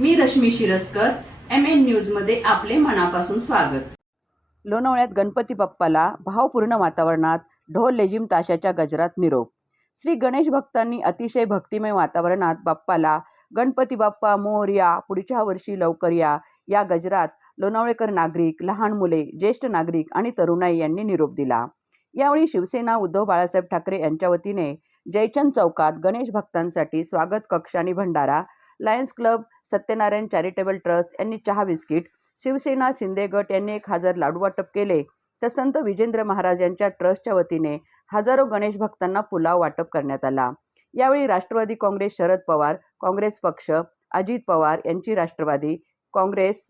मी Rashmi Shiraskar M N न्यूजमध्ये आपले मनापासून स्वागत. लोणावळ्यात गणपती बाप्पाला भावपूर्ण वातावरणात ढोल लेझिम ताशाच्या गजरात निरोप. श्री गणेश भक्तांनी अतिशय भक्तिमय वातावरणात बाप्पाला गणपती बाप्पा मोरया पुढच्या वर्षी लवकर या या गजरात लोणावळेकर नागरिक लहान मुले ज्येष्ठ नागरिक आणि तरुणाई यांनी निरोप दिला. यावेळी शिवसेना उद्धव बाळासाहेब ठाकरे यांच्या वतीने जयचंद चौकात गणेश भक्तांसाठी स्वागत कक्ष आणि Bhandara lions club Satyanarayan charitable trust यांनी चहा बिस्किट शिवसेना शिंदे गट यांनी एक हजार लाडू वाटप केले. तर संत विजेंद्र महाराज यांच्या ट्रस्टच्या वतीने हजारो गणेश भक्तांना पुलाव वाटप करण्यात आला. यावेळी राष्ट्रवादी काँग्रेस शरद पवार काँग्रेस पक्ष अजित पवार यांची राष्ट्रवादी काँग्रेस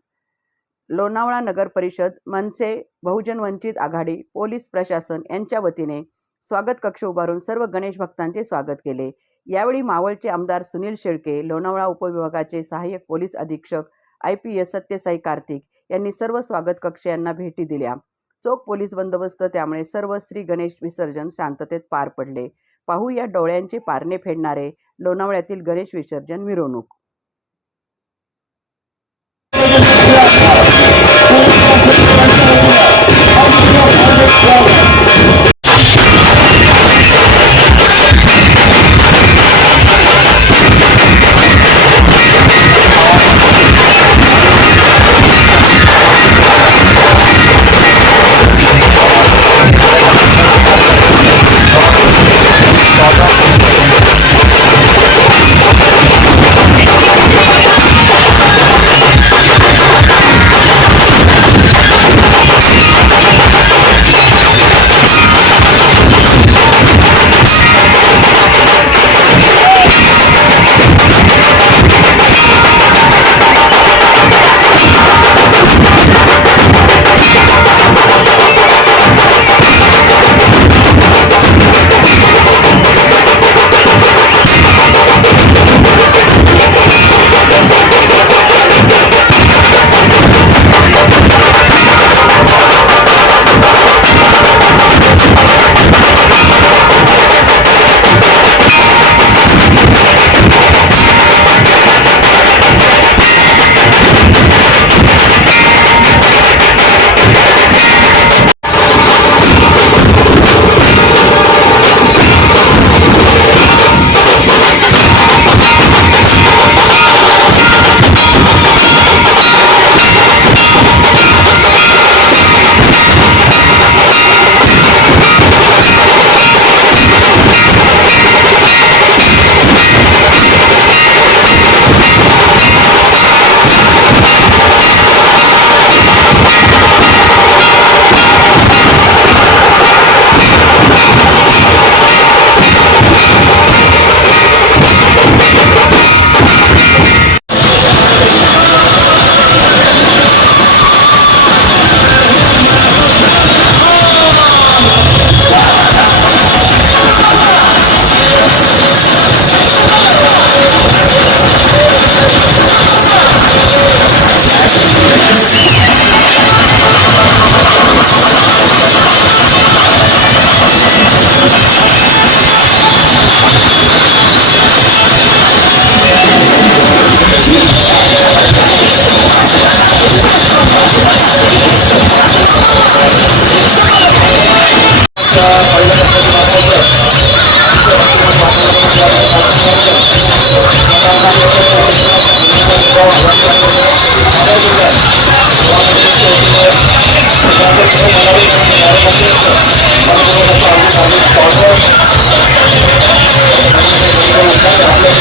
लोणावळा नगर परिषद मनसे बहुजन वंचित आघाडी पोलीस प्रशासन यांच्या वतीने स्वागत कक्ष उभारून सर्व गणेश भक्तांचे स्वागत केले. यावेळी मावळचे आमदार सुनील शेळके लोणावळा उपविभागाचे सहाय्यक पोलीस अधीक्षक I P S Satyasai Kartik यांनी सर्व स्वागत कक्ष यांना भेटी दिल्या. चोख पोलीस बंदोबस्त त्यामुळे सर्व श्री गणेश विसर्जन शांततेत पार पडले. पाहू या डोळ्यांचे पारणे फेडणारे लोणावळ्यातील गणेश विसर्जन मिरवणूक.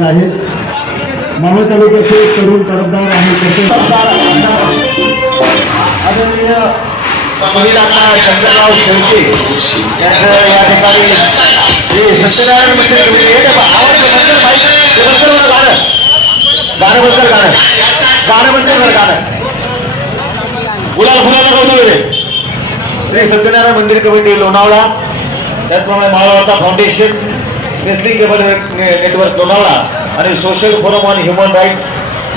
आहे मावळ तालुक्याचे तरुण तरफदार आहे तसे आदरणीय महिलांना शंकरराव शेळके यांचं या ठिकाणी हे सत्यनारायण मंदिर कमिटी हे काय बा- गाणं गाणं बद्दल गाणं गाणं बद्दल गाणं गुलाल फुलाला श्री सत्यनारायण मंदिर कमिटी लोणावळा. त्याचप्रमाणे Malvarta foundation specially cable network Lonavala आणि social forum on human rights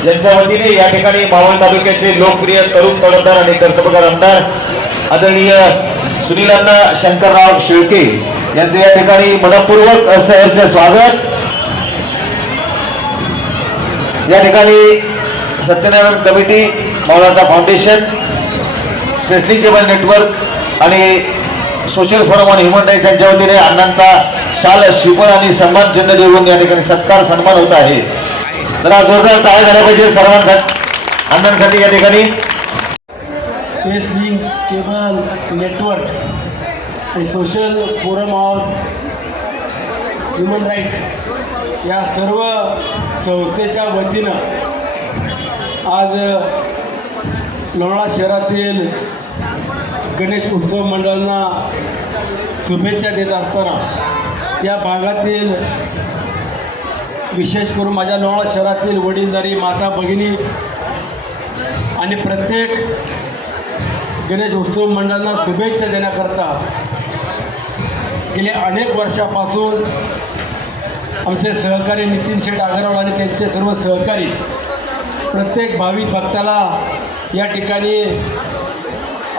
यांच्या वतीने या ठिकाणी मावळ तालुक्याचे लोकप्रिय तरुण तडफदार आणि कर्तबगार आमदार आदरणीय सुनीलांना शंकरराव शेळके यांचे या ठिकाणी मनपूर्वक सहर्ष स्वागत. या ठिकाणी सत्यनारायण कमिटी मावळाचा फाउंडेशन स्पेशली केबल नेटवर्क आणि सोशल फोरम आणि ह्युमन राईट्स यांच्या वतीने अण्णांचा शाल शिपण आणि सन्मान चिन्ह देऊन या ठिकाणी सत्कार सन्मान होत आहे. जरा जोरदार टाळ्या झाल्या पाहिजे सर्वांसाठी अण्णांसाठी या ठिकाणी. Cable network social forum of human right या सर्व संस्थेच्या वतीनं आज लोणाळा शहरातील गणेश उत्सव मंडळांना शुभेच्छा देत असताना या भागातील विशेष करून माझ्या लोणाळा शहरातील वडीलधारी माता भगिनी आणि प्रत्येक गणेश उत्सव मंडळांना शुभेच्छा देण्याकरता गेले अनेक वर्षापासून आमचे सहकारी नितीन शेठ आगरवाल आणि त्यांचे सर्व सहकारी प्रत्येक भाविक भक्ताला या ठिकाणी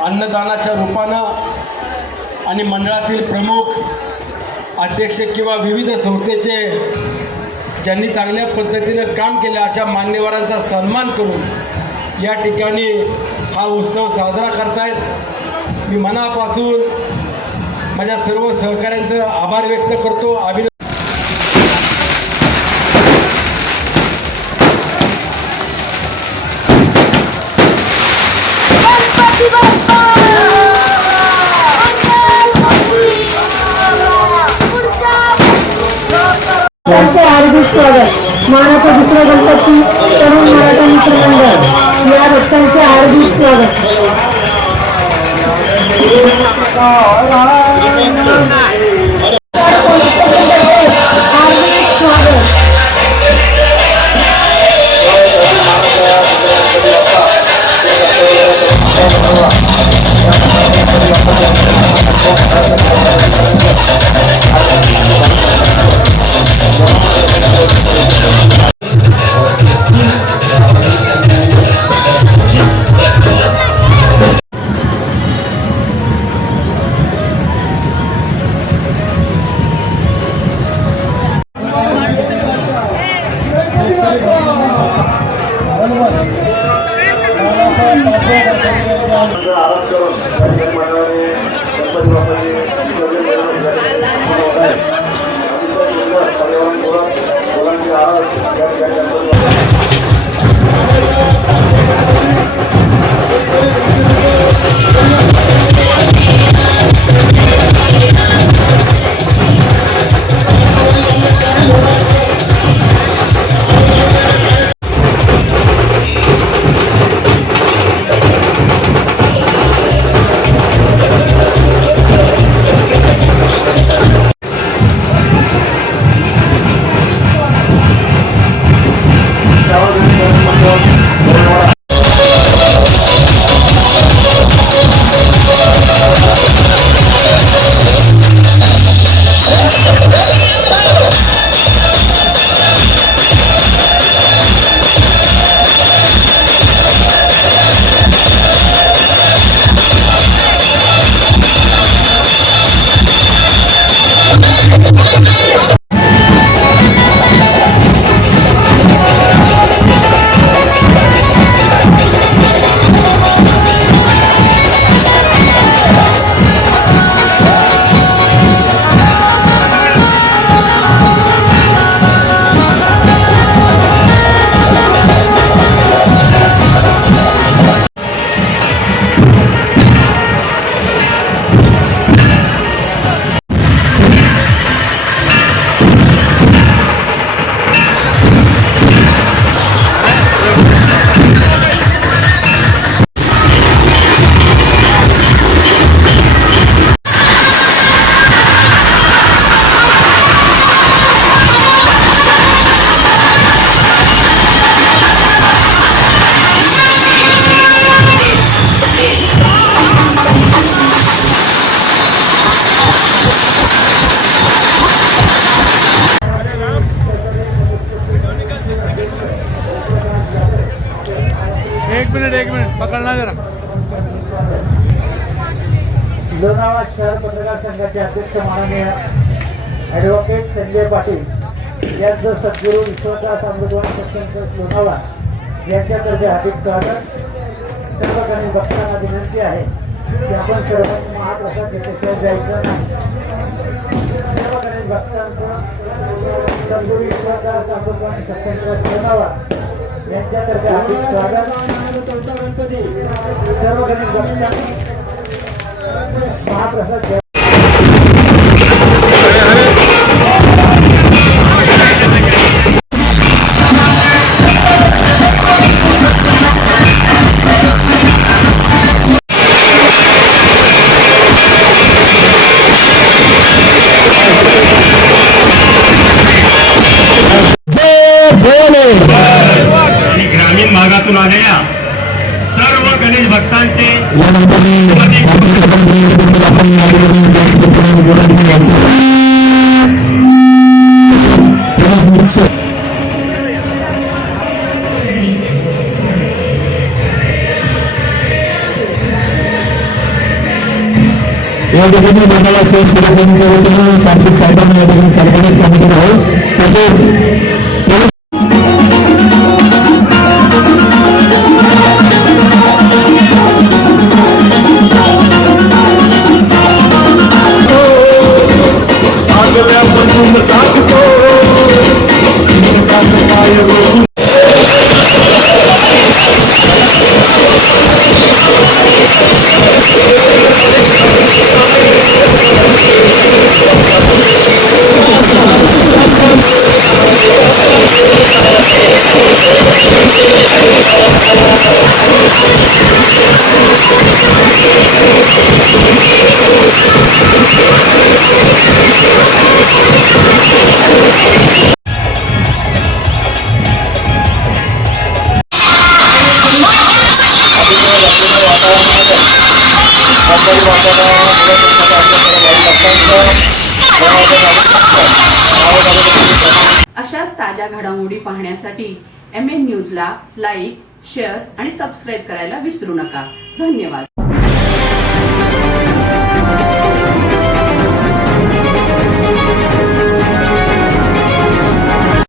अन्नदानाच्या रूपानं आणि मंडळातील प्रमुख अध्यक्ष किंवा विविध संस्थेचे ज्यांनी चांगल्या पद्धतीनं काम केले अशा मान्यवरांचा सन्मान करून या ठिकाणी हा उत्सव साजरा करतायत. मी मनापासून माझ्या सर्व सहकाऱ्यांचं आभार व्यक्त करतो. अभिनंदन. त्यांचे हार्दिक स्वागत. मानाचा दुसरा गणपती तरुण मराठा मित्र मंडळ या भक्तांचे हार्दिक स्वागत. लोणावळा शहर पत्रकार संघाचे अध्यक्ष माननीय ॲडव्होकेट संजय पाटील यांचं सद्गुरू विश्वदास अमृतवान सत्संग लोणावळा यांच्यातर्फे हार्दिक स्वागत. सर्व काही भक्तांना विनंती आहे की आपण सर्वांनी महाप्रसाद घेतल्याशिवाय जायचं नाही. सर्व काही भक्तांचा सद्गुरू विश्वदास अमृतवान सत्संग लोणावळा यांच्यातर्फे हार्दिक स्वागत सर्व काही महाप्रसाद आलेल्या सर्व गणेश भक्तांचे या ठिकाणी मला स्वयंसेवकांच्या वतीनं कार्तिक साहेबांना या ठिकाणी सन्मानित करण्यात आहे तसेच अशाच ताज्या घडामोडी पाहण्यासाठी एम एन न्यूजला लाईक शेअर आणि सबस्क्राईब करायला विसरू नका. धन्यवाद.